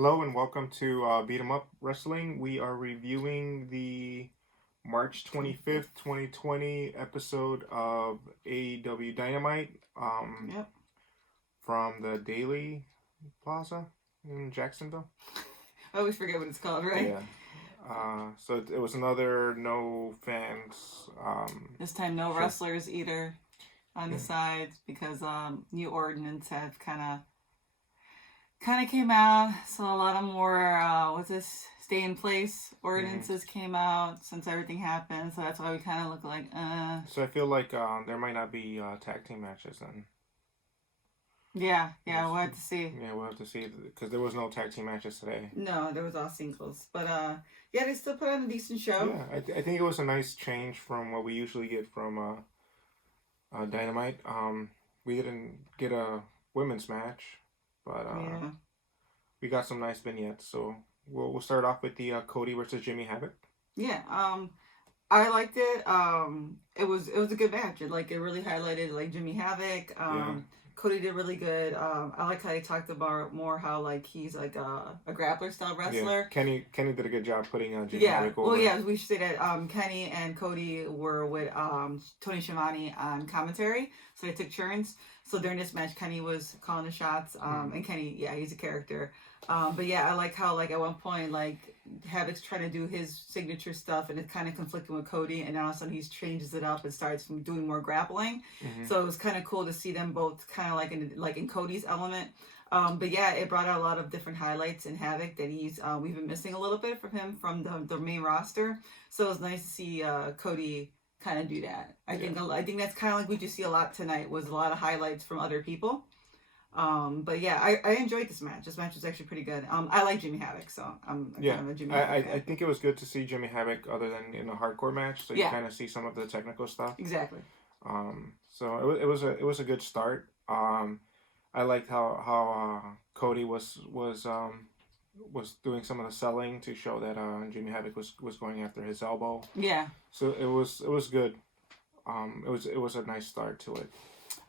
Hello and welcome to Beat 'em Up Wrestling. We are reviewing the March 25th, 2020 episode of AEW Dynamite Yep. from the Daily Plaza in Jacksonville. I always forget what it's called, right? Yeah. So it was another no fans. This time, no show. wrestlers either on the sides because new ordinance have kind of came out. So a lot of more stay in place ordinances came out since everything happened. So that's why we kind of look like So I feel like there might not be tag team matches then. Yeah, we'll have to see. Yeah, we'll have to see because there was no tag team matches today. No, there was all singles, but yeah, they still put on a decent show. Yeah, I think it was a nice change from what we usually get from Dynamite. We didn't get a women's match, but we got some nice vignettes. So we'll start off with the Cody versus Jimmy Havoc. Yeah, I liked it. It was a good match. It really highlighted Jimmy Havoc. Cody did really good. I like how they talked about more how he's a grappler style wrestler. Yeah. Kenny did a good job putting Jimmy Havoc over. Well, yeah, we should say that Kenny and Cody were with Tony Schiavone on commentary, so they took turns. So during this match, Kenny was calling the shots, and Kenny, he's a character. But yeah, I like how at one point Havoc's trying to do his signature stuff, and it's kind of conflicting with Cody, and all of a sudden he changes it up and starts doing more grappling. So it was kind of cool to see them both kind of in Cody's element. But yeah, it brought out a lot of different highlights in Havoc that we've been missing a little bit from him from the main roster. So it was nice to see Cody kind of do that. I think that's kind of we just see a lot tonight was a lot of highlights from other people. But yeah, I enjoyed this match. This match was actually pretty good. I like Jimmy Havoc, so I'm kind of a Jimmy Havoc fan. I think it was good to see Jimmy Havoc other than in a hardcore match, so you kind of see some of the technical stuff. Exactly. So it was a good start. I liked how Cody was doing some of the selling to show that Jimmy Havoc was going after his elbow. Yeah. So it was good. It was a nice start to it.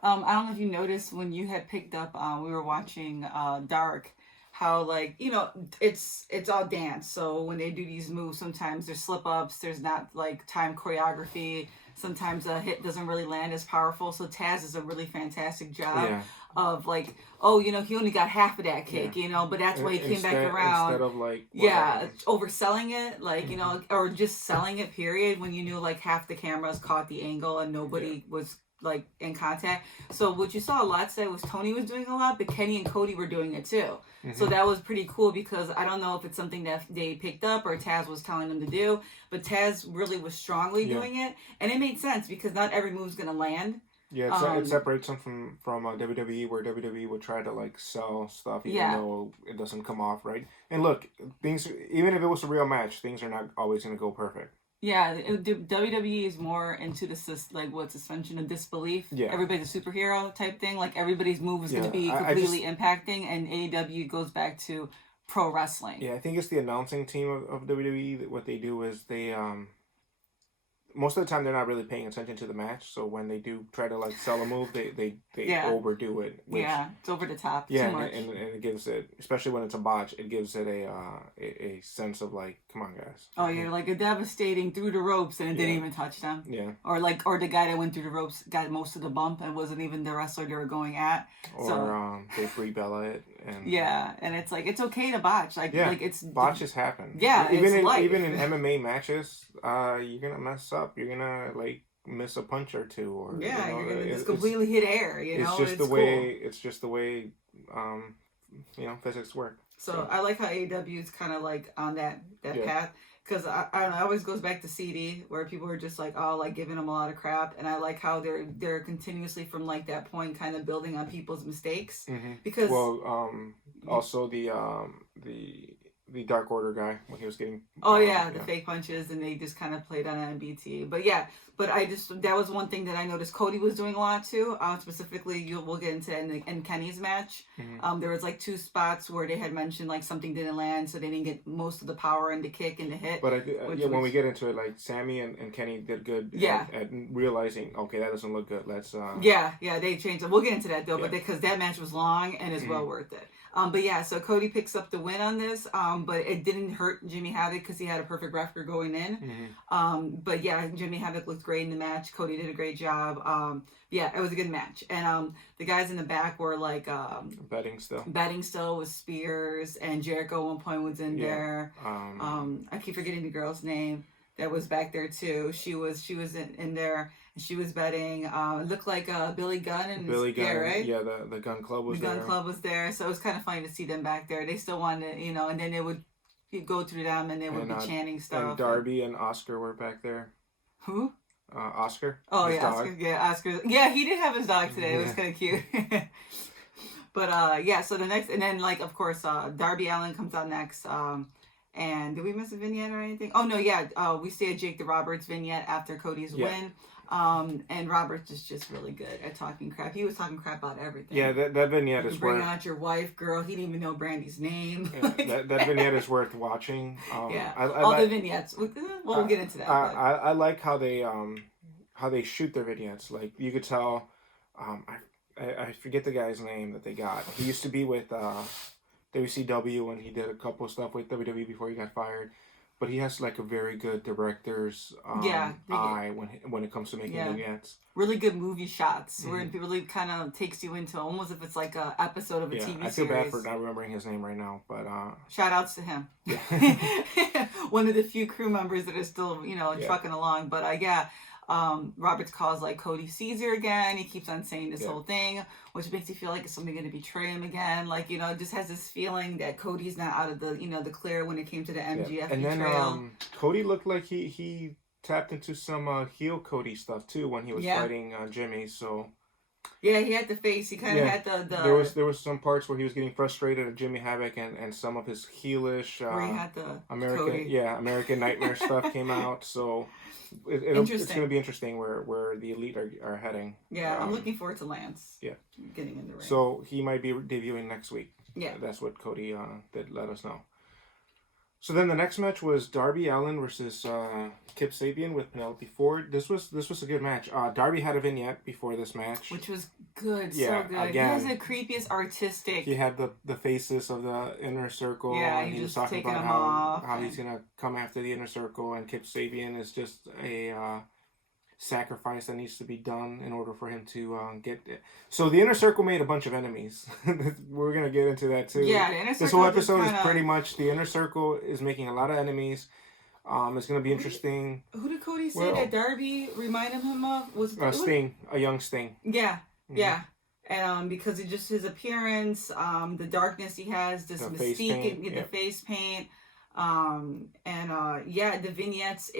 I don't know if you noticed when you had picked up, we were watching Dark, how it's all dance. So when they do these moves, sometimes there's slip ups. There's not time choreography. Sometimes a hit doesn't really land as powerful. So Taz does a really fantastic job of he only got half of that kick, but that's why he came back around. Instead of overselling it, or just selling it, period, when you knew half the cameras caught the angle and nobody was in contact. So what you saw a lot today was Tony was doing a lot, but Kenny and Cody were doing it too. So that was pretty cool because I don't know if it's something that they picked up or Taz was telling them to do, but Taz really was strongly doing it, and it made sense because not every move's gonna land. Yeah, it separates them from WWE, where WWE would try to sell stuff even though it doesn't come off right. And look, things, even if it was a real match, things are not always gonna go perfect. Yeah, WWE is more into the suspension of disbelief. Yeah. Everybody's a superhero type thing. Everybody's move is going to be completely impacting, and AEW goes back to pro wrestling. Yeah, I think it's the announcing team of WWE that what they do is they most of the time they're not really paying attention to the match. So when they do try to sell a move, they overdo it. It's over the top. Yeah, too much. And it gives it, especially when it's a botch, it gives it a sense of come on, guys. Oh, you're a devastating through the ropes and it didn't even touch them. Yeah. Or the guy that went through the ropes got most of the bump and wasn't even the wrestler they were going at. Or they free Bella it. And and it's it's okay to botch. It's botches happen. Yeah, even in MMA matches, you're gonna mess up. You're gonna miss a punch or two, or you're gonna just completely hit air. It's just the way. It's just the way. Physics work. So I like how AEW is kind of on that path. Because I always goes back to CD where people are just giving them a lot of crap, and I like how they're continuously from that point kind of building on people's mistakes. Because also the the Dark Order guy when he was getting. Oh yeah, the fake punches, and they just kind of played on MBT. But yeah, that was one thing that I noticed Cody was doing a lot too. Specifically, we'll get into it in Kenny's match. Mm-hmm. There was like 2 spots where they had mentioned like something didn't land, so they didn't get most of the power and the kick and the hit. But when we get into it, like Sammy and Kenny did good. Yeah. At realizing, okay, that doesn't look good. Let's. Yeah, they changed it. We'll get into that though, yeah. but because that match was long and is well worth it. But yeah, so Cody picks up the win on this. But it didn't hurt Jimmy Havoc because he had a perfect record going in. But yeah, Jimmy Havoc looked great in the match. Cody did a great job. Yeah, it was a good match. And the guys in the back were like betting still with Spears, and Jericho at one point was in there. I keep forgetting the girl's name that was back there too. She was in there. She was betting. It looked like Billy Gunn and right? Yeah, the Gun Club was there. The Gun Club was there, so it was kind of funny to see them back there. They still wanted, and then they would go through them, and they would be chanting stuff. And Darby and Oscar were back there. Who? Oscar. Oh yeah, dog. Oscar. Yeah, Oscar. Yeah, he did have his dog today. It was kind of cute. But yeah, so the next, and then like of course, Darby Allin comes out next. And did we miss a vignette or anything? Oh no, yeah. We see a Jake the Roberts vignette after Cody's win. And Roberts is just really good at talking crap. He was talking crap about everything. Yeah, that vignette is bring out your wife, girl. He didn't even know Brandy's name. Yeah, that vignette is worth watching. Yeah, all the vignettes. We'll get into that. I like how they shoot their vignettes. Like you could tell. I forget the guy's name that they got. He used to be with WCW, and he did a couple of stuff with WWE before he got fired. But he has like a very good director's eye when it comes to making vignettes. Really good movie shots where it really kind of takes you into almost if it's like an episode of a TV series. I feel bad for not remembering his name right now, but shout outs to him. Yeah. One of the few crew members that is still trucking along. But Roberts calls like Cody Caesar again. He keeps on saying this whole thing, which makes you feel like it's somebody going to betray him again. Like, just has this feeling that Cody's not out of the, the clear when it came to the MGF and betrayal. Then Cody looked like he tapped into some heel Cody stuff too when he was fighting Jimmy. So yeah, he had the face. He kind of had the. There was some parts where he was getting frustrated at Jimmy Havoc and some of his heelish where he had the American Nightmare stuff came out. So. It's going to be interesting where the Elite are heading. Yeah, I'm looking forward to Lance. Yeah, getting in the ring. So he might be debuting next week. Yeah, that's what Cody did let us know. So then the next match was Darby Allin versus Kip Sabian with Penelope Ford. This was a good match. Darby had a vignette before this match, which was good. Yeah, so good. Again, he has the creepiest artistic. He had the faces of the Inner Circle. Yeah, and he was talking about how he's gonna come after the Inner Circle, and Kip Sabian is just a sacrifice that needs to be done in order for him to get it. So the Inner Circle made a bunch of enemies. We're going to get into that too. Yeah, the Inner Circle. This whole episode is pretty much the Inner Circle is making a lot of enemies. It's going to be interesting. Who did Cody say that Darby reminded him of? Was Sting, a young Sting. Yeah, yeah. And because it's just his appearance, the darkness he has, this mystique, and the face paint, the vignettes.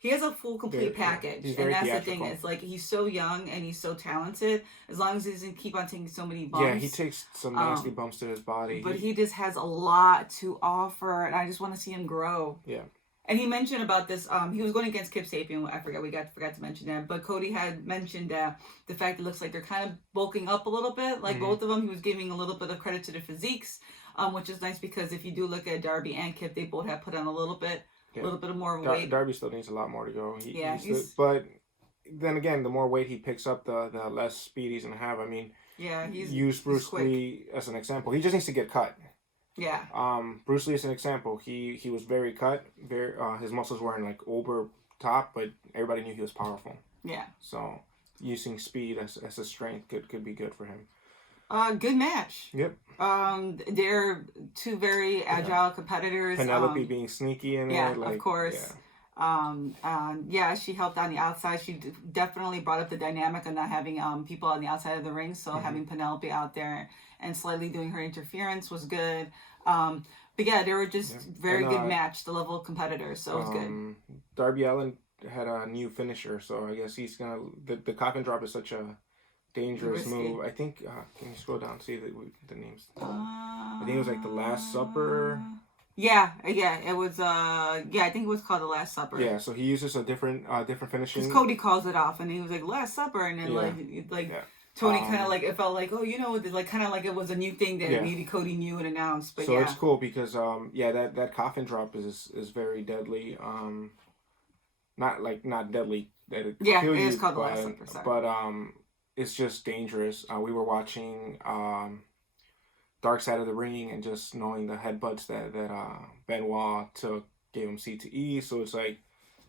He has a full, complete package, and that's the thing. It's like he's so young and he's so talented. As long as he doesn't keep on taking so many bumps. Yeah, he takes some nasty bumps to his body. But he just has a lot to offer, and I just want to see him grow. Yeah. And he mentioned about this. He was going against Kip Sabian. I forgot. We forgot to mention that. But Cody had mentioned that the fact it looks like they're kind of bulking up a little bit. Like both of them, he was giving a little bit of credit to their physiques, which is nice because if you do look at Darby and Kip, they both have put on a little bit more weight. Darby still needs a lot more to go. But then again, the more weight he picks up, the less speed he's gonna have. I mean, use Bruce Lee as an example. He just needs to get cut. Yeah. Bruce Lee is an example. He was very cut. His muscles weren't like over top, but everybody knew he was powerful. Yeah. So using speed as a strength could be good for him. Good match. Yep. They're two very agile competitors. Penelope being sneaky in it. Yeah, of course. Yeah. She helped on the outside. She definitely brought up the dynamic of not having people on the outside of the ring. So having Penelope out there and slightly doing her interference was good. But yeah, they were just very good match, the level of competitors. So it was good. Darby Allin had a new finisher, so I guess he's gonna. The coffin drop is such a dangerous move. I think. Can you scroll down and see the names? I think it was like the Last Supper. Yeah, it was. I think it was called the Last Supper. Yeah, so he uses a different finishing. Because Cody calls it off, and he was like Last Supper, and then yeah. Tony kind of like it felt like, oh, like kind of like it was a new thing that maybe Cody knew and announced. But so it's cool because that coffin drop is very deadly. Not deadly that it kill it you, is called the Last Supper. Sorry. But it's just dangerous. We were watching Dark Side of the Ring, and just knowing the headbutts that Benoit took gave him CTE. So it's like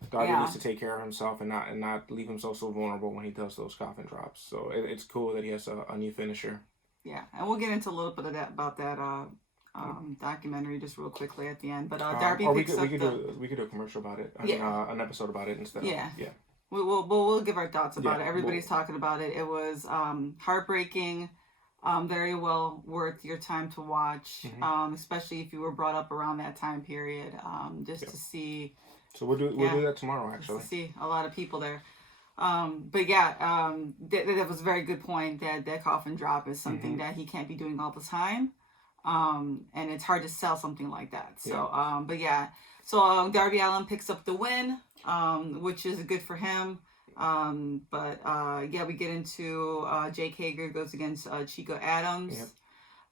Darby needs to take care of himself and not leave himself so vulnerable when he does those coffin drops. So it's cool that he has a new finisher. Yeah, and we'll get into a little bit of that about that documentary just real quickly at the end. But Darby picks up we could do a commercial about it. I mean, an episode about it instead. We'll give our thoughts about it. Everybody's talking about it. It was heartbreaking. Very well worth your time to watch, especially if you were brought up around that time period. To see. So we'll do that tomorrow, actually. Just to see a lot of people there. That was a very good point. That coffin drop is something that he can't be doing all the time, and it's hard to sell something like that. So, so Darby Allin picks up the win, which is good for him. We get into Jake Hager goes against Chico Adams. Yep.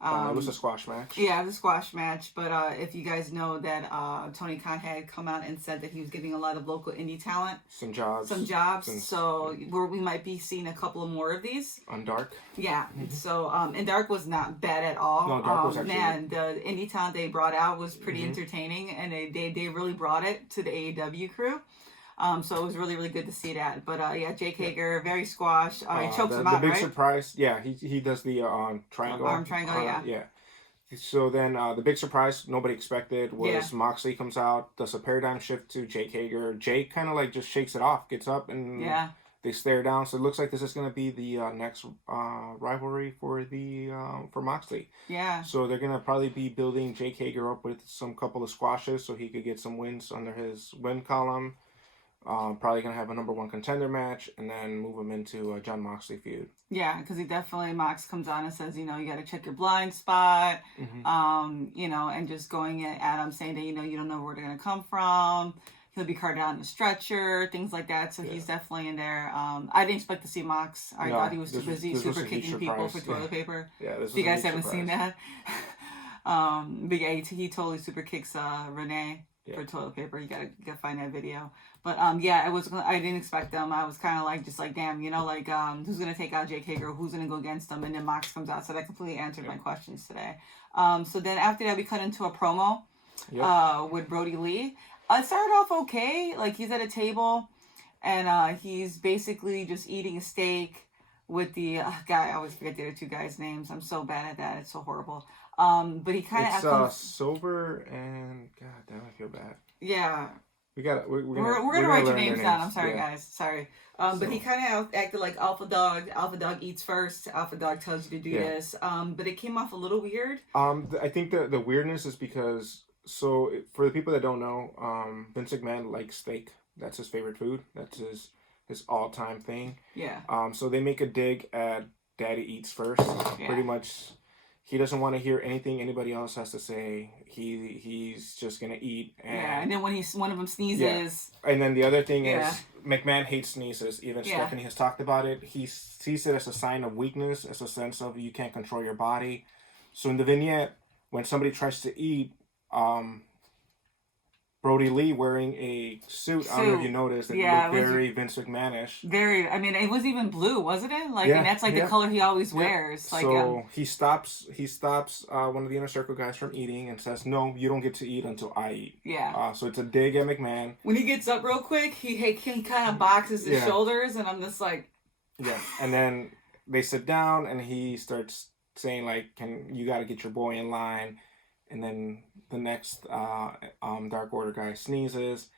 It was a squash match. Yeah, it was a squash match. But if you guys know that Tony Khan had come out and said that he was giving a lot of local indie talent some jobs. So we might be seeing a couple of more of these. On Dark. Yeah. So and Dark was not bad at all. No, Dark was actually... the indie talent they brought out was pretty entertaining, and they really brought it to the AEW crew. So it was really, really good to see that. But Jake Hager, very squashed. He chokes him out, the big right? surprise, he does the triangle. Arm triangle, yeah. So then the big surprise nobody expected was Moxley comes out, does a paradigm shift to Jake Hager. Jake kind of like just shakes it off, gets up, and they stare down. So it looks like this is going to be the next rivalry for Moxley. Yeah. So they're going to probably be building Jake Hager up with some couple of squashes so he could get some wins under his win column. Probably going to have a number one contender match and then move him into a Jon Moxley feud. Yeah, because Mox comes on and says, you got to check your blind spot, and just going at him saying that, you don't know where they're going to come from. He'll be carted out in a stretcher, things like that. So he's definitely in there. I didn't expect to see Mox. I thought he was too busy super kicking people for toilet paper. Yeah, if you guys haven't seen that. He totally super kicks Renee. For toilet paper, you gotta find that video. But it was. I didn't expect them. I was kind of like, damn, who's gonna take out Jake Hager? Who's gonna go against them? And then Mox comes out, so that completely answered my questions today. So then after that, we cut into a promo with Brody Lee. It started off okay. Like he's at a table, and he's basically just eating a steak with the guy. I always forget the other two guys' names. I'm so bad at that. It's so horrible. But he kind of it's Sober and God damn, I feel bad. Yeah, we're gonna write your names down. I'm sorry, guys. Sorry. But he kind of acted like Alpha Dog. Alpha Dog eats first. Alpha Dog tells you to do this. But it came off a little weird. I think the weirdness is because for the people that don't know, Vince McMahon likes steak. That's his favorite food. That's his all-time thing. Yeah. So they make a dig at Daddy Eats First. Pretty much. He doesn't want to hear anything anybody else has to say. He's just gonna eat. And then when one of them sneezes. And then the other thing is McMahon hates sneezes. Even Stephanie has talked about it. He sees it as a sign of weakness, as a sense of you can't control your body. So in the vignette, when somebody tries to eat, Brody Lee wearing a suit. I don't know if you noticed. It looked very Vince McMahon-ish. Very. I mean, it was even blue, wasn't it? And that's the color he always wears. He stops one of the Inner Circle guys from eating and says, "No, you don't get to eat until I eat." Yeah. So it's a dig at McMahon. When he gets up real quick, he kind of boxes his shoulders, and I'm just like. Yeah, and then they sit down, and he starts saying you got to get your boy in line. And then the next Dark Order guy sneezes,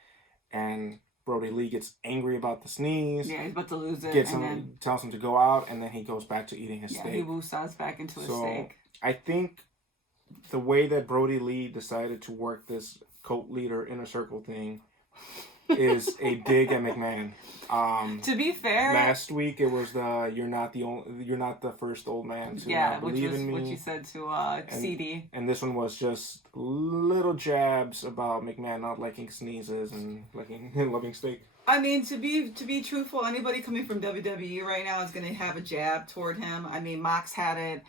and Brody Lee gets angry about the sneeze. Yeah, he's about to lose it. Tells him to go out, and then he goes back to eating his steak. Yeah, he woosahs back into his steak. I think the way that Brody Lee decided to work this cult leader Inner Circle thing is a dig at McMahon. To be fair, last week it was you're not the first old man to not believe in me. What you said to CD. And this one was just little jabs about McMahon not liking sneezes and loving steak. I mean, to be truthful, anybody coming from WWE right now is going to have a jab toward him. I mean, Mox had it,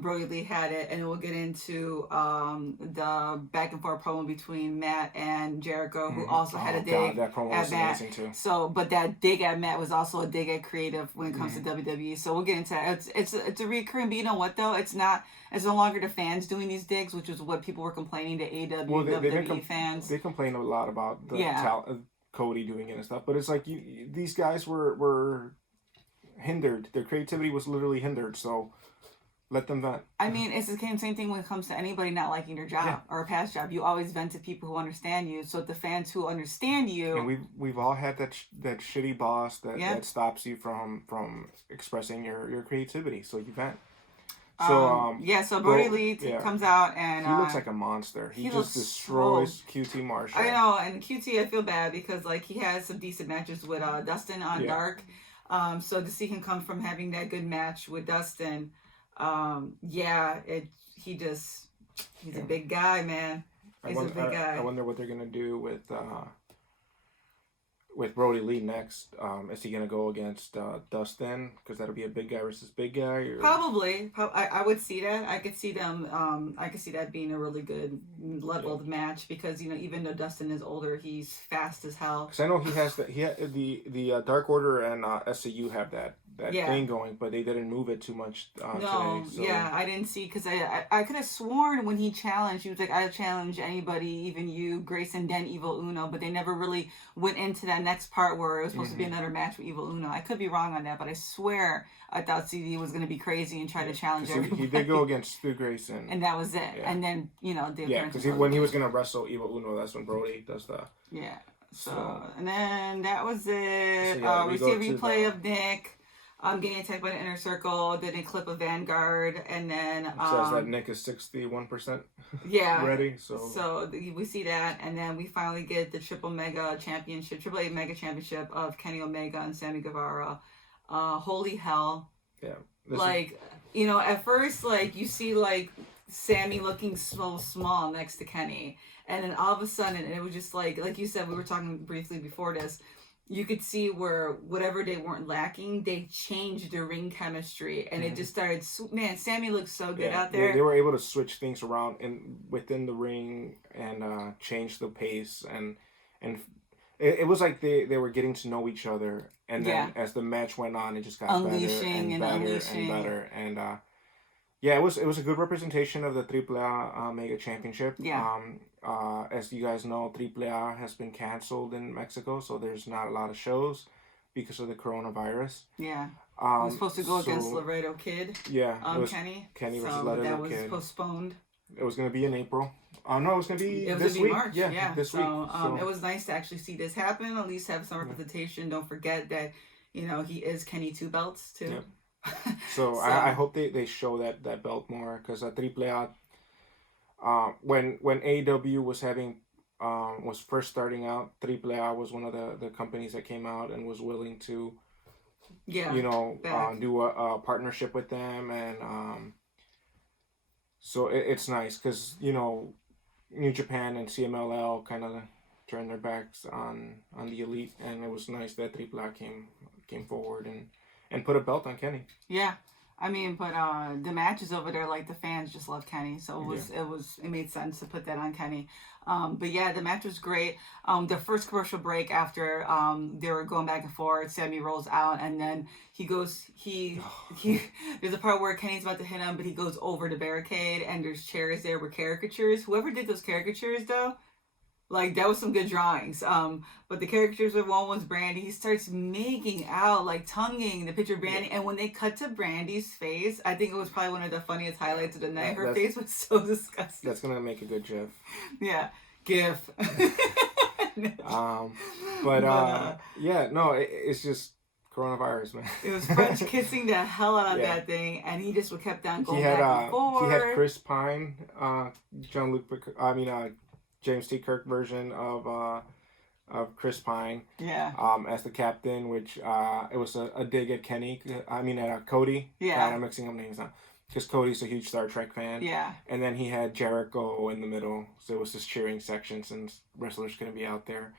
Brody Lee had it, and we'll get into the back and forth promo between Matt and Jericho, who also had a dig. God, that promo was amazing too. So, but that dig at Matt was also a dig at creative when it comes to WWE. So we'll get into that. It's a recurring, but you know what though? It's no longer the fans doing these digs, which is what people were complaining to AEW, WWE fans. They complain a lot about the Cody doing it and stuff, but it's like these guys were hindered. Their creativity was literally hindered, so let them vent. I mean, it's the same thing when it comes to anybody not liking their job or a past job. You always vent to people who understand you, so the fans who understand you... And we've all had that shitty boss that stops you from expressing your creativity, so you vent. So so Brody Lee comes out and he looks like a monster. He just destroys QT Marshall. I know, and QT I feel bad because like he has some decent matches with Dustin on Dark. So to see him come from having that good match with Dustin, he's a big guy, man. He's a big guy. I wonder what they're gonna do with Brody Lee next. Is he gonna go against Dustin? Because that'll be a big guy versus big guy. Or... Probably. I would see that. I could see them. I could see that being a really good leveled match because even though Dustin is older, he's fast as hell. Because I know he has the Dark Order and SCU have that thing going, but they didn't move it too much today. So. Yeah, I didn't see because I could have sworn when he challenged, he was like, "I challenge anybody, even you, Grayson, then Evil Uno," but they never really went into that next part where it was supposed to be another match with Evil Uno. I could be wrong on that, but I swear I thought CD was going to be crazy and try to challenge everybody. He did go against Stu Grayson, and that was it. Yeah. And then because when he was going to wrestle Evil Uno, that's when Brody does the So and then that was it. So we see a replay of Nick. Getting attacked by the Inner Circle, then a clip of Vanguard, and then... It says that Nick is 61% ready, So we see that, and then we finally get the Triple A Mega Championship of Kenny Omega and Sammy Guevara. Holy hell. Yeah. At first, you see, Sammy looking so small next to Kenny, and then all of a sudden, and it was just like you said, we were talking briefly before this, you could see where whatever they weren't lacking, they changed their ring chemistry, and it just started. Man, Sammy looks so good out there. They were able to switch things around within the ring and change the pace, and it was like they were getting to know each other, and then as the match went on, it just got better and better. And it was a good representation of the AAA Mega Championship. Yeah. As you guys know, AAA has been canceled in Mexico, so there's not a lot of shows because of the coronavirus. Yeah. It was supposed to go against Laredo Kid. Yeah. Kenny versus Laredo Kid. That was postponed. It was going to be in April. No, it was going to be this week. March. Yeah, this week. So it was nice to actually see this happen, at least have some representation. Don't forget that, he is Kenny Two Belts, too. Yeah. So I hope they show that belt more, because AAA... when AEW was first starting out, AAA was one of the companies that came out and was willing to, do a partnership with them, and so it's nice because New Japan and CMLL kind of turned their backs on the Elite, and it was nice that AAA came forward and put a belt on Kenny. Yeah. I mean, but the matches over there, the fans just love Kenny, so it made sense to put that on Kenny. But yeah, the match was great. The first commercial break after they were going back and forth, Sammy rolls out, and then there's a part where Kenny's about to hit him, but he goes over the barricade, and there's chairs there with caricatures. Whoever did those caricatures, though, that was some good drawings. But the caricatures of one was Brandy. He starts making out, tonguing the picture of Brandy. Yeah. And when they cut to Brandy's face, I think it was probably one of the funniest highlights of the night. Her face was so disgusting. That's going to make a good GIF. Yeah. GIF. It's just coronavirus, man. It was French kissing the hell out of that thing. And he just kept on going back and forth. He had Chris Pine, James T. Kirk version of of Chris Pine. Yeah. As the captain, which it was a dig at Kenny. I mean at Cody. Yeah. I'm mixing up names now. Because Cody's a huge Star Trek fan. Yeah. And then he had Jericho in the middle, so it was this cheering section since wrestlers couldn't be out there.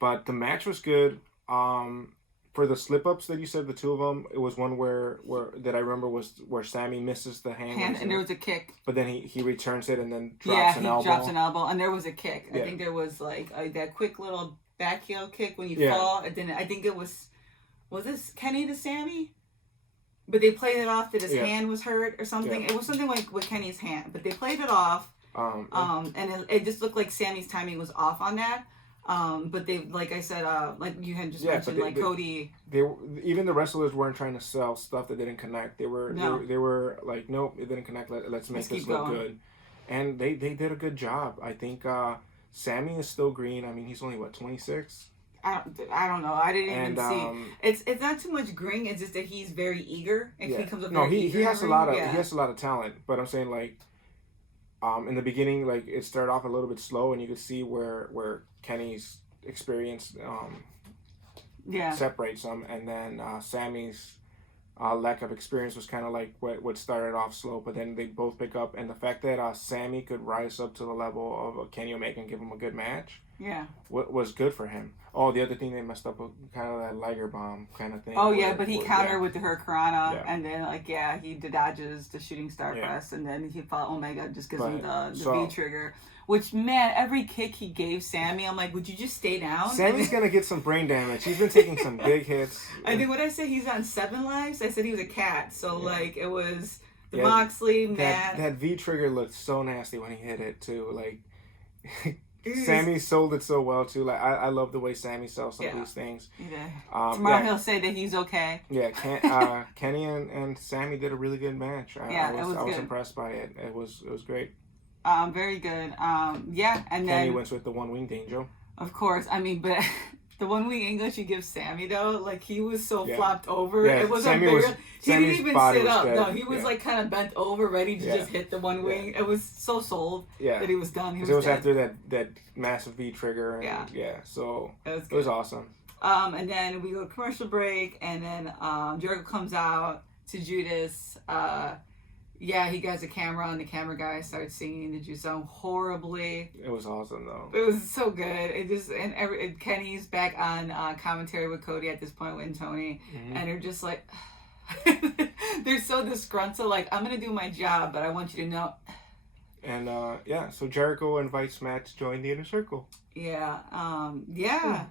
But the match was good. For the slip ups that you said, the two of them, it was one where that I remember was where Sammy misses the hand and there was a kick. But then he returns it and then drops an elbow. Yeah, he drops an elbow, and there was a kick. I think there was like that quick little back heel kick when you fall. And then I think it was this Kenny to Sammy? But they played it off that his hand was hurt or something. Yeah. It was something like with Kenny's hand, but they played it off. And it just looked like Sammy's timing was off on that. But they, like I said, like you had just mentioned, Cody. Even the wrestlers weren't trying to sell stuff that didn't connect. They were like, nope, it didn't connect. Let's make this look good. And they did a good job. I think Sammy is still green. I mean, he's only 26. I don't know. I didn't even see. It's not too much green. It's just that he's very eager. And he comes up. No, he has a lot of he has a lot of talent. But I'm saying like, in the beginning, like it started off a little bit slow, and you could see where Kenny's experience separates them, and then Sammy's lack of experience was kind of like what started off slow, but then they both pick up, and the fact that Sammy could rise up to the level of Kenny Omega and give him a good match, was good for him. Oh, the other thing they messed up with kind of that Liger bomb kind of thing. Oh yeah, but he countered with the Hurricanrana, and then he dodges the shooting star press, and then he fought Omega, just gives him the V trigger. Which, man, every kick he gave Sammy, I'm like, would you just stay down? Sammy's gonna get some brain damage. He's been taking some big hits. I think what I said, he's on 7 lives. I said he was a cat, so like it was the Moxley, Matt. That V trigger looked so nasty when he hit it too. Like. Sammy sold it so well too. Like I love the way Sammy sells some of these things. Yeah. Tomorrow he'll say that he's okay. Yeah, Kenny and Sammy did a really good match. I was impressed by it. It was great. Very good. And then Kenny wins with the 1-winged angel. Of course, I mean, but the 1-winged English you give Sammy though, like he was so flopped over. Yeah, it wasn't he didn't even sit up. No, he was like kind of bent over, ready to just hit the 1 wing. It was so sold that he was done. It was after that massive V trigger. And, so it was awesome. And then we go to commercial break, and then Jericho comes out to Judas. He gets a camera, and the camera guy starts singing the Juice song horribly. It was awesome, though. It was so good. It just and Kenny's back on commentary with Cody at this point with Tony, and they're just like, they're so disgruntled. Like, I'm gonna do my job, but I want you to know. And so Jericho invites Matt to join the Inner Circle.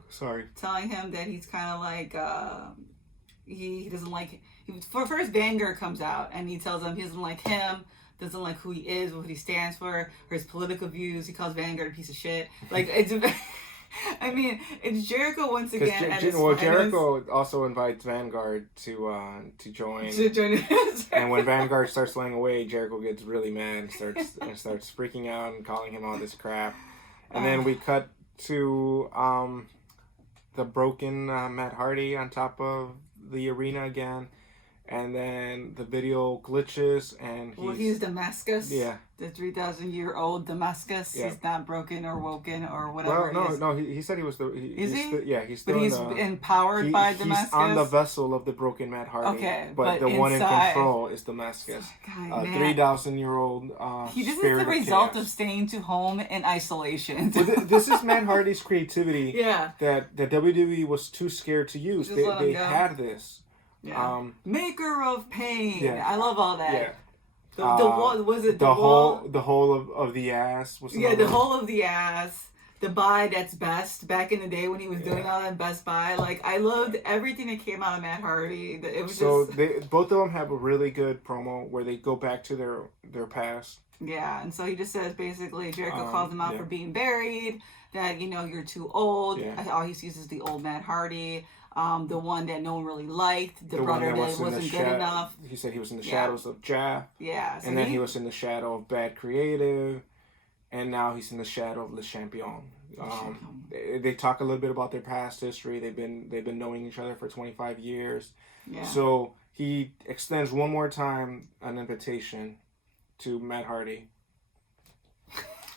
Sorry. Telling him that he's kind of like he doesn't like. For first, Vanguard comes out and he tells him he doesn't like him, doesn't like who he is, what he stands for, or his political views. He calls Vanguard a piece of shit. Like it's Jericho once again. Jericho also invites Vanguard to join. And when Vanguard starts laying away, Jericho gets really mad and starts freaking out and calling him all this crap. And then we cut to the broken Matt Hardy on top of the arena again. And then the video glitches, and he's Damascus. Yeah. The 3,000-year-old Damascus. Yeah. He's not broken or woken or whatever. No. He said he was the. Is he? He's still. But he's empowered by Damascus. He's on the vessel of the broken Matt Hardy. Okay, but the one in control is Damascus. 3,000-year-old. This is the result of staying to home in isolation. This is Matt Hardy's creativity. Yeah. That WWE was too scared to use. They had this. Yeah. Maker of pain. Yeah. I love all that. Yeah. The wall was it the whole of the ass was the whole of the ass. The buy that's best back in the day when he was doing all that Best Buy. Like I loved everything that came out of Matt Hardy. It was both of them have a really good promo where they go back to their past. Yeah, and so he just says basically Jericho calls him out for being buried. That you're too old. Yeah. All he sees is the old Matt Hardy. The one that no one really liked, the brother that wasn't good enough. He said he was in the shadows of Jeff. Yeah. So and then he was in the shadow of Bad Creative. And now he's in the shadow of Le Champion. They talk a little bit about their past history. They've been knowing each other for 25 years. Yeah. So he extends one more time an invitation to Matt Hardy.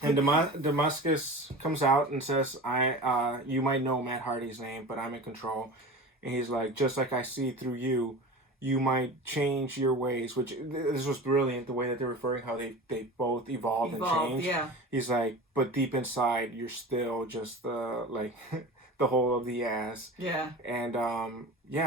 And Damascus comes out and says, you might know Matt Hardy's name, but I'm in control. And he's like, just like I see through you, you might change your ways, which this was brilliant, the way that they're referring how they both evolved and changed. Yeah. He's like, but deep inside, you're still just like the whole of the ass. Yeah. And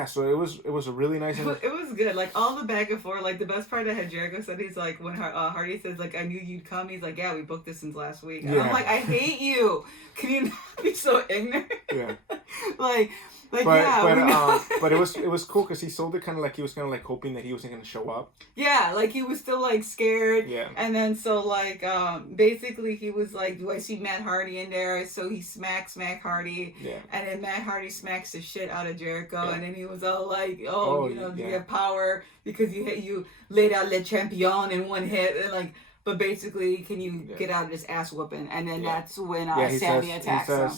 so it was a really nice. It was good. Like all the back and forth. Like the best part I had Jericho said, he's like, when Hardy says like, I knew you'd come. He's like, yeah, we booked this since last week. And I'm like, I hate you. Can you not be so ignorant? Yeah. But it was cool because he sold it kind of like he was kind of like hoping that he wasn't going to show up. Yeah, like he was still like scared. Yeah. And then so like basically he was like, do I see Matt Hardy in there? So he smacks Matt Hardy. Yeah. And then Matt Hardy smacks the shit out of Jericho, Yeah. And then he was all like, you yeah. have power because you laid out Le Champion in one hit, and like. But basically, can you get out of this ass whooping? And then that's when Sammy attacks him.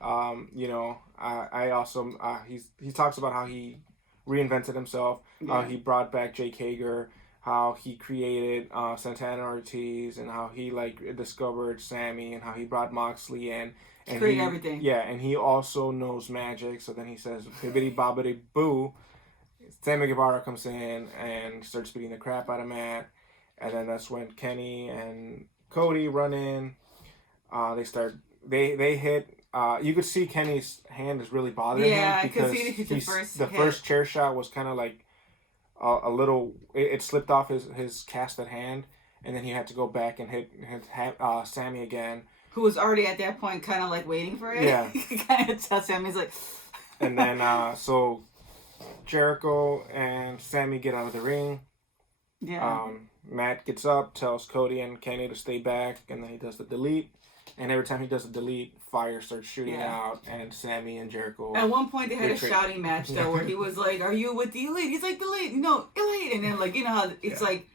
I also he talks about how he reinvented himself, how he brought back Jake Hager, how he created Santana Ortiz, and how he like discovered Sammy, and how he brought Moxley in. And create everything. Yeah, and he also knows magic. So then he says, "Bibbidi bobbidi boo." Sammy Guevara comes in and starts beating the crap out of Matt. And then that's when Kenny and Cody run in. They hit. You could see Kenny's hand is really bothering him because the first chair shot was kind of like a little. It slipped off his casted hand, and then he had to go back and hit Sammy again. Who was already at that point kind of like waiting for it. Yeah. Kind of tell Sammy's like. And then so Jericho and Sammy get out of the ring. Yeah. Matt gets up, tells Cody and Kenny to stay back, and then he does the delete. And every time he does the delete, fire starts shooting out, and Sammy and Jericho. At one point, they had a shouting match though, where he was like, "Are you with the Elite?" He's like, "Elite, no, Elite," and then like you know how it's like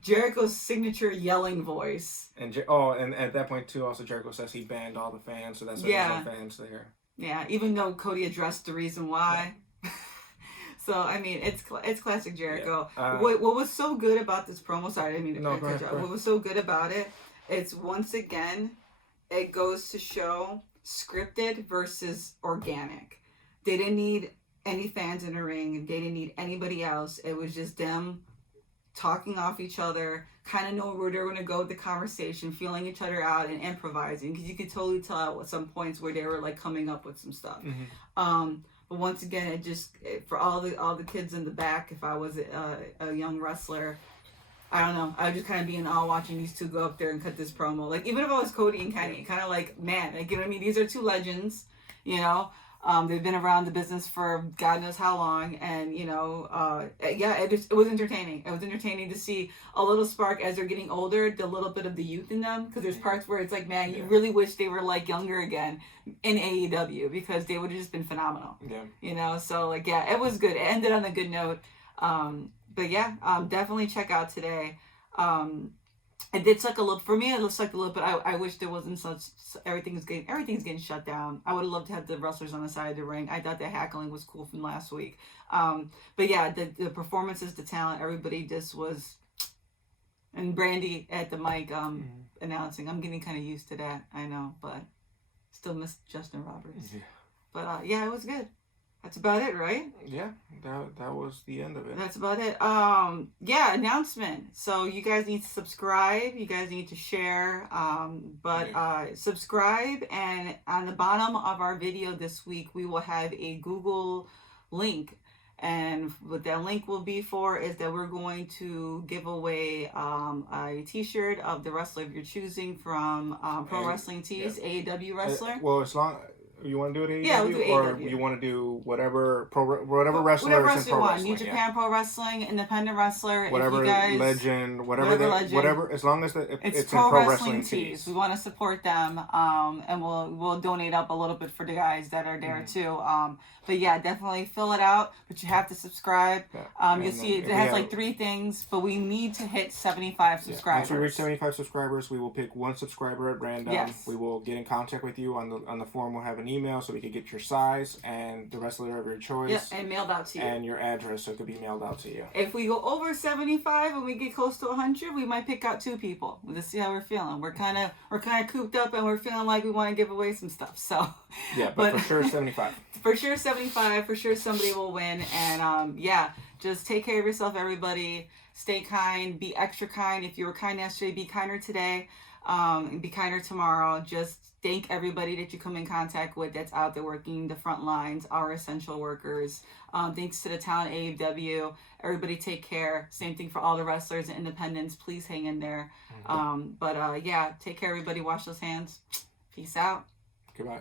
Jericho's signature yelling voice. And and at that point too, also Jericho says he banned all the fans, so that's why there's no fans there. Yeah, even though Cody addressed the reason why. Yeah. So, I mean, it's classic Jericho. Yeah. What was so good about this promo, sorry, I didn't mean to cut you off. What was so good about it, it's once again, it goes to show scripted versus organic. They didn't need any fans in the ring. They didn't need anybody else. It was just them talking off each other, kind of knowing where they were going to go with the conversation, feeling each other out and improvising. Because you could totally tell at some points where they were like coming up with some stuff. Mm-hmm. But once again, for all the kids in the back, if I was a young wrestler, I don't know, I would just kind of be in awe watching these two go up there and cut this promo. Like, even if I was Cody and Kenny, kind of like, man, like, you know what I mean? These are two legends, you know? They've been around the business for God knows how long, and it was entertaining. It was entertaining to see a little spark as they're getting older, the little bit of the youth in them, because there's parts where it's like, man, you really wish they were like younger again in AEW, because they would have just been phenomenal. Yeah. So like, yeah, it was good. It ended on a good note. But yeah, definitely check out today. It did suck a little. For me, it looks like a little bit. I wish there wasn't such. Everything's getting shut down. I would have loved to have the wrestlers on the side of the ring. I thought the heckling was cool from last week. But yeah, the performances, the talent, everybody just was. And Brandy at the mic announcing. I'm getting kind of used to that. I know, but still miss Justin Roberts. Yeah. But yeah, it was good. That's about it, right? Yeah, that was the end of it. That's about it. Announcement. So you guys need to subscribe. You guys need to share. Subscribe, and on the bottom of our video this week, we will have a Google link. And what that link will be for is that we're going to give away a t-shirt of the wrestler of your choosing from Pro Wrestling Tees, AEW wrestler. Well, as long... You want to do it AEW? Yeah, we'll do AEW. Or you want to do whatever wrestler is in Pro Wrestling? New Japan Pro Wrestling, independent wrestler, whatever legend, whatever. As long as it's Pro in Pro Wrestling Tees. We want to support them, and we'll donate up a little bit for the guys that are there too. But yeah, definitely fill it out. But you have to subscribe. You'll see it has like 3 things, but we need to hit 75 subscribers. Once we reach 75 subscribers, we will pick one subscriber at random. Yes. We will get in contact with you on the form. We'll have an an email so we could get your size and the wrestler of your choice. Yep, and mailed out to you. And your address so it could be mailed out to you. If we go over 75 and we get close to 100, we might pick out 2 people. We'll just see how we're feeling. We're kind of cooped up and we're feeling like we want to give away some stuff. So yeah, but for sure 75. For sure 75. For sure somebody will win. And just take care of yourself, everybody. Stay kind. Be extra kind. If you were kind yesterday, be kinder today. And be kinder tomorrow. Just thank everybody that you come in contact with that's out there working the front lines, our essential workers. Thanks to the talent AEW. Everybody take care. Same thing for all the wrestlers and independents. Please hang in there. Take care, everybody. Wash those hands. Peace out. Goodbye.